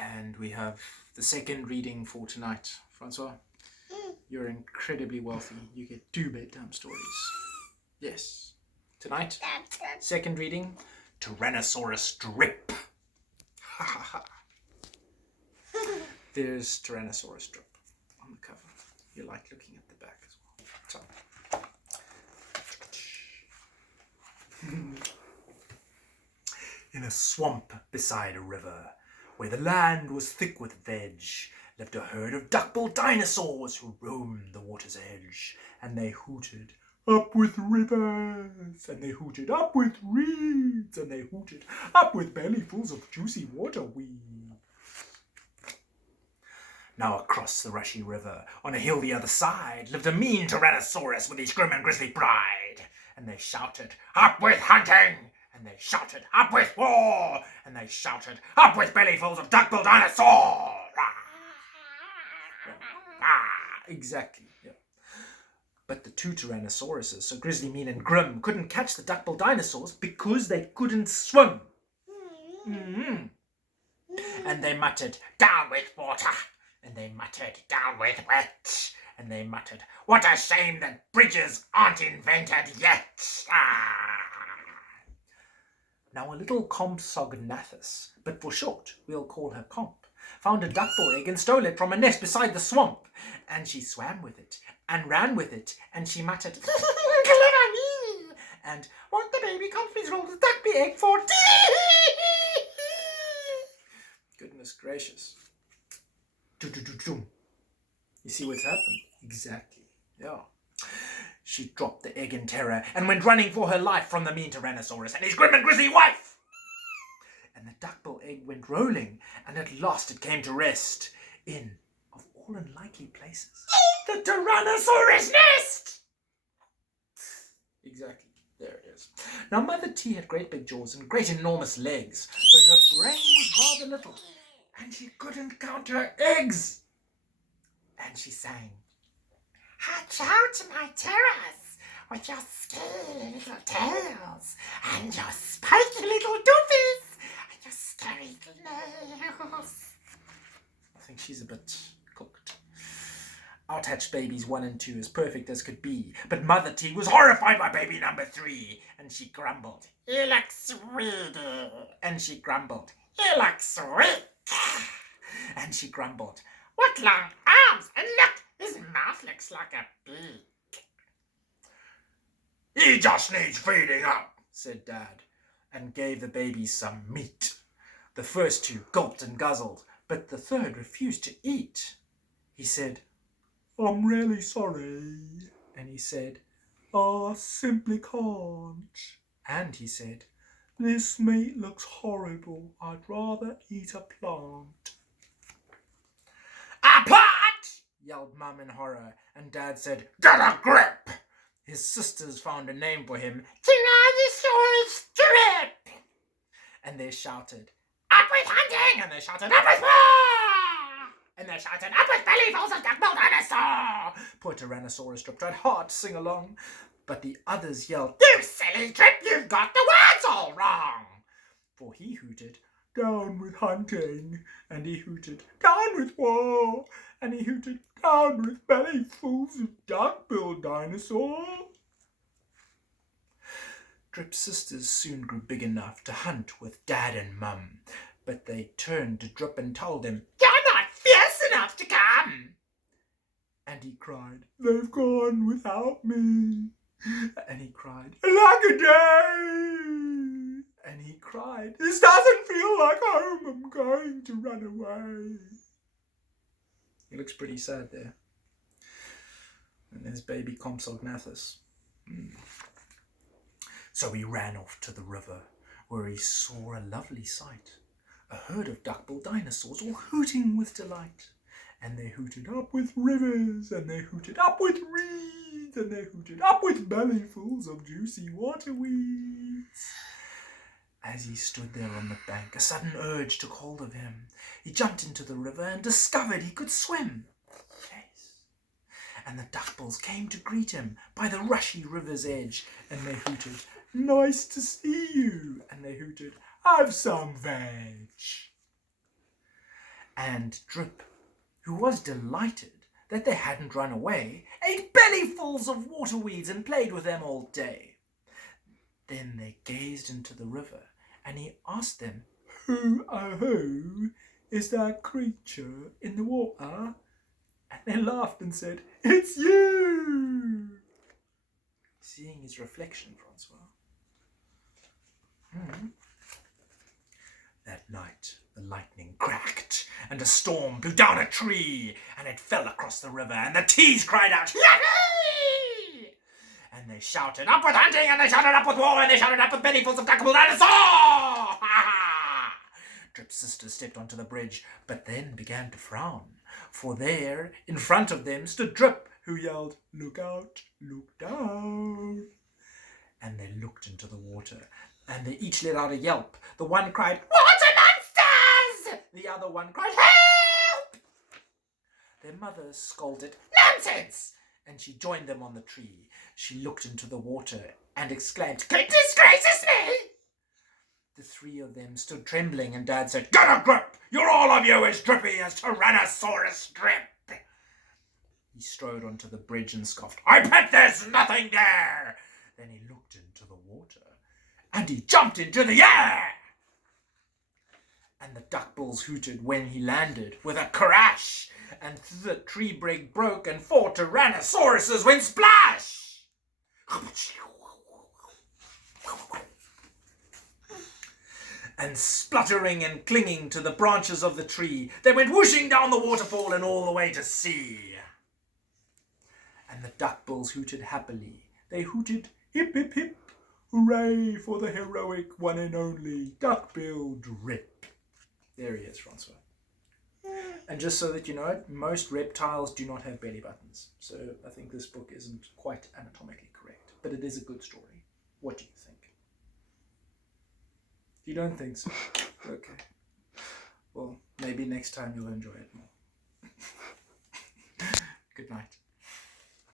And we have the second reading for tonight. Francois, you're incredibly wealthy. You get 2 bedtime stories. Yes. Tonight, second reading, Tyrannosaurus Drip. There's Tyrannosaurus Drip on the cover. You like looking at the back as well. So. In a swamp beside a river, where the land was thick with veg, lived a herd of duck-billed dinosaurs who roamed the water's edge. And they hooted, up with rivers, and they hooted, up with reeds, and they hooted, up with bellyfuls of juicy waterweed. Now across the rushy river, on a hill the other side, lived a mean Tyrannosaurus with his grim and grisly bride. And they shouted, up with hunting! And they shouted, up with war! And they shouted, up with bellyfuls of duck-billed dinosaur! Exactly, yeah. But the 2 Tyrannosauruses, so grisly, mean, and grim, couldn't catch the duck-billed dinosaurs because they couldn't swim. Mm-hmm. And they muttered, down with water! And they muttered, down with wet! And they muttered, what a shame that bridges aren't invented yet! Now a little Compsognathus, but for short we'll call her Comp, found a duckbill egg and stole it from a nest beside the swamp. And she swam with it, and ran with it, and she muttered, clever me! And won't the baby Comp please roll the duckbill egg for tea? Goodness gracious. You see what's happened? Exactly, yeah. She dropped the egg in terror and went running for her life from the mean Tyrannosaurus and his grim and grisly wife. And the duckbill egg went rolling, and at last it came to rest in, of all unlikely places, the Tyrannosaurus nest! Exactly, there it is. Now Mother T had great big jaws and great enormous legs, but her brain was rather little, and she couldn't count her eggs. And she sang, hatch out, my terrors, with your scaly little tails, and your spiky little doofies, and your scary little nails. I think she's a bit cooked. Out hatched babies 1 and 2 as perfect as could be, but Mother T was horrified by baby number 3, and she grumbled, he looks sweet, and she grumbled, he looks sweet, and she grumbled, what long arms, and look, his mouth looks like a beak. He just needs feeding up, said Dad, and gave the babies some meat. The first 2 gulped and guzzled, but the third refused to eat. He said, I'm really sorry. And he said, I simply can't. And he said, this meat looks horrible. I'd rather eat a plant. A plant! Yelled Mum in horror, and Dad said, get a grip! His sisters found a name for him, Tyrannosaurus Drip! And they shouted, up with hunting! And they shouted, up with war! And they shouted, up with bellyfuls of duck-billed dinosaur! Poor Tyrannosaurus Drip tried hard to sing along, but the others yelled, you silly Drip, you've got the words all wrong! For he hooted, down with hunting, and he hooted, down with war, and he hooted, down with bellyfuls of duck-billed dinosaur. Drip's sisters soon grew big enough to hunt with Dad and Mum, but they turned to Drip and told him, you're not fierce enough to come. And he cried, they've gone without me. And he cried, like a day. And he cried, this doesn't feel like home, I'm going to run away. He looks pretty sad there. And there's baby Compsognathus. So he ran off to the river, where he saw a lovely sight. A herd of duck-billed dinosaurs all hooting with delight. And they hooted up with rivers, and they hooted up with reeds, and they hooted up with bellyfuls of juicy waterweeds. As he stood there on the bank, a sudden urge took hold of him. He jumped into the river and discovered he could swim. Yes. And the duckbills came to greet him by the rushy river's edge, and they hooted, nice to see you, and they hooted, have some veg. And Drip, who was delighted that they hadn't run away, ate bellyfuls of water weeds and played with them all day. Then they gazed into the river, and he asked them, "Who, oh who, is that creature in the water?" And they laughed and said, "It's you!" Seeing his reflection, Francois. That night the lightning cracked, and a storm blew down a tree, and it fell across the river, and the T's cried out, "Yahoo!" And they shouted, "Up with hunting!" and they shouted, "Up with war!" and they shouted, "Up with bellyfuls of duckable dinosaur!" Drip's sister stepped onto the bridge, but then began to frown, for there, in front of them, stood Drip, who yelled, "Look out, look down!" And they looked into the water, and they each let out a yelp. The one cried, "Water monsters!" The other one cried, "Help!" Their mother scolded, "Nonsense!" and she joined them on the tree. She looked into the water and exclaimed, "Goodness gracious me!" The three of them stood trembling, and Dad said, "Get a grip! You're all of you as drippy as Tyrannosaurus Drip." He strode onto the bridge and scoffed, "I bet there's nothing there!" Then he looked into the water, and he jumped into the air. And the duckbills hooted when he landed with a crash, and the tree brig broke, and 4 Tyrannosauruses went splash. And spluttering and clinging to the branches of the tree, they went whooshing down the waterfall and all the way to sea. And the duckbills hooted happily. They hooted, "Hip, hip, hip, hooray for the heroic one and only Duckbill Drip." There he is, Francois. And just so that you know it, most reptiles do not have belly buttons. So I think this book isn't quite anatomically correct, but it is a good story. What do you think? You don't think so? Okay. Well, maybe next time you'll enjoy it more. Good night.